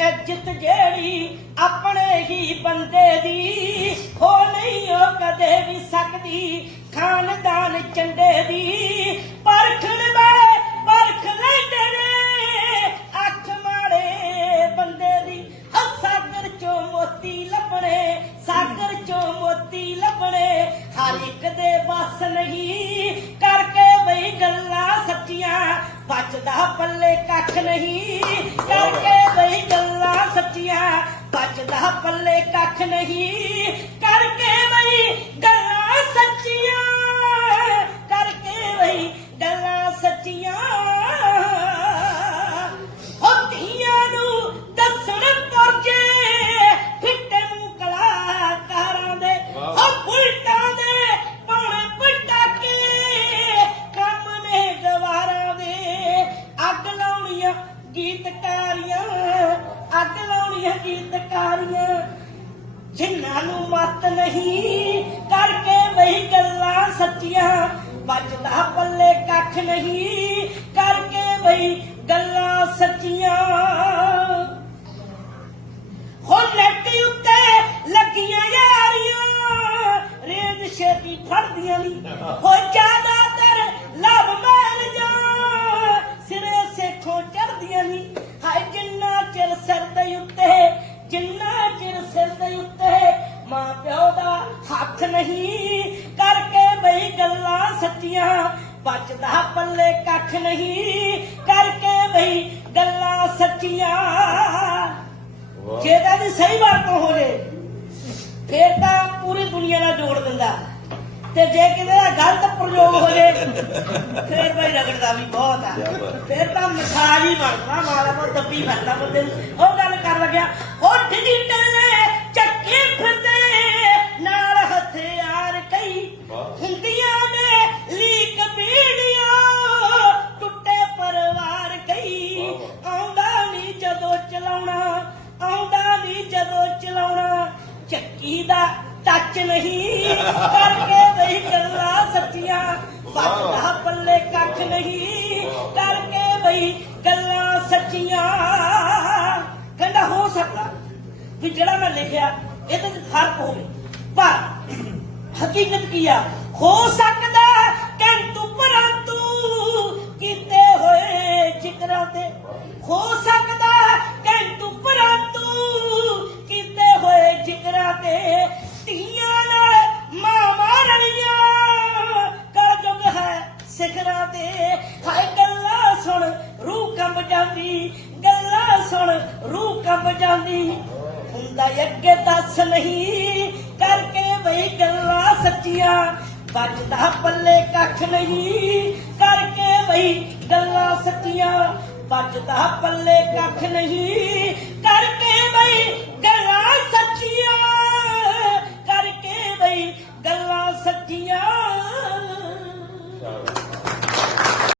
ਇੱਜ਼ਤ ਜਿਹੜੀ ਆਪਣੇ ਹੀ ਬੰਦੇ ਦੀ, ਹੋ ਨਹੀਂ ਉਹ ਕਦੇ ਵੀ ਸਕਦੀ ਖਾਨਦਾਨ ਚੰਡੇ ਦੀ। ਪਰਖਣ ਵਾਲੇ, ਪਰਖ ਲੈਂਦੇ ਨੇ, ਅੱਖ ਮਾੜੇ ਬੰਦੇ ਦੀ। ਸਾਗਰ ਚੋਂ ਮੋਤੀ ਲੱਭਣੇ, ਸਾਗਰ ਚੋਂ ਮੋਤੀ ਲੱਭਣੇ, ਹਰ ਇੱਕ ਦੇ ਵੱਸ ਨਹੀਂ। ਕਰਕੇ ਬਈ ਗੱਲਾਂ ਸੱਚੀਆਂ, ਬਚਦਾ ਪੱਲੇ ਕੱਖ ਨਹੀਂ। ਕਰਕੇ ਨਹੀਂ ਕਰਕੇ ਬਈ ਗੱਲਾਂ ਸੱਚੀਆਂ ਕਰਕੇ ਬਈ ਗੱਲਾਂ ਸੱਚੀਆਂ। ਨੂੰ ਦੱਸਣ ਪਰਜੇ ਫਿੱਟੇ ਨੂੰ ਕਲਾਕਾਰਾਂ ਦੇ ਹੋ ਪੁਲਟਾਂ ਦੇ ਪਟਾਕੇ ਕੰਮ ਨੇ ਗਵਾਰਾਂ ਦੇ। ਅੱਗ ਲਾਉਣੀਆਂ ਗੀਤਕਾਰੀਆਂ ਅੱਗ ਲਾਉਣੀਆਂ ਗੀਤਕਾਰੀਆਂ। ਜਿਨ੍ਹਾਂ ਨੂੰ ਮਤ ਨਹੀਂ ਕਰਕੇ ਵਹੀ ਗੱਲਾਂ ਸੱਚੀਆਂ। ਬਚਦਾ ਪੱਲੇ ਕੱਖ ਨਹੀਂ ਕਰਕੇ ਵਹੀ ਗੱਲਾਂ ਸੱਚੀਆਂ। ਹੋ ਨੈਟ ਉੱਤੇ ਲੱਗੀਆਂ ਯਾਰੀਆਂ ਰੇਡ ਛੇਤੀ ਫੜਦੀਆਂ ਨਹੀਂ ਹੋ ਜ਼ਿਆਦਾਤਰ ਨਹੀਂ ਕਰਕੇ ਬਈ ਗੱਲਾਂ ਸੱਚੀਆਂ। ਬਚਦਾ ਪੱਲੇ ਕੱਖ ਨਹੀਂ ਕਰਕੇ ਬਈ ਗੱਲਾਂ ਸੱਚੀਆਂ। ਜੇ ਤਾਂ ਦੀ ਸਹੀ ਵਰਤੋਂ ਹੋ ਜੇ ਫੇਰ ਤਾਂ ਪੂਰੀ ਦੁਨੀਆ ਨਾਲ ਜੋੜ ਦਿੰਦਾ। ਤੇ ਜੇ ਕਿਤੇ ਦਾ ਗਲਤ ਪ੍ਰਯੋਗ ਹੋ ਜੇ ਫੇਰ ਬਈ ਰਗੜਦਾ ਵੀ ਬਹੁਤ ਆ। ਫੇਰ ਤਾਂ ਮਿਸਾਲ ਹੀ ਬਣਦਾ ਮਾਲਾ ਕੋ ਦੱਬੀ ਫਿਰਦਾ ਬੰਦੇ ਨੂੰ। ਉਹ ਗੱਲ ਕਰ ਲੱਗਿਆ ਉਹ ਡਿਜੀਟਲ ਟੱਚ ਨਹੀਂ ਕਰਕੇ ਬਈ ਗੱਲਾਂ ਸੱਚੀਆਂ। ਬਚਦਾ ਪੱਲੇ ਕੱਖ ਨਹੀਂ ਕਰਕੇ ਬਈ ਗੱਲਾਂ ਸੱਚੀਆਂ। ਕਹਿੰਦਾ ਹੋ ਸਕਦਾ ਵੀ ਜਿਹੜਾ ਮੈਂ ਲਿਖਿਆ ਇਹਦੇ ਚ ਫ਼ਰਕ ਹੋਵੇ। ਪਰ ਹਕੀਕਤ ਕੀ ਆ? ਹੋ ਸਕਦਾ ਤੇ। ਹਾਏ, ਗੱਲਾਂ ਸੁਣ, ਰੂਹ ਕੰਬ ਜਾਂਦੀ। ਗੱਲਾਂ ਸੁਣ, ਰੂਹ ਕੰਬ ਜਾਂਦੀ। ਹੁੰਦਾ ਅੱਗੇ ਦੱਸ ਨਹੀਂ। ਕਰਕੇ ਬਈ ਗੱਲਾਂ ਸੱਚੀਆਂ। ਬਚਦਾ ਪੱਲੇ ਕੱਖ ਨਹੀਂ। ਕਰਕੇ ਬਈ ਗੱਲਾਂ ਸੱਚੀਆਂ। ਬਚਦਾ ਪੱਲੇ ਕੱਖ ਨਹੀਂ। ਕਰਕੇ ਬਈ ਗੱਲਾਂ ਸੱਚੀਆਂ।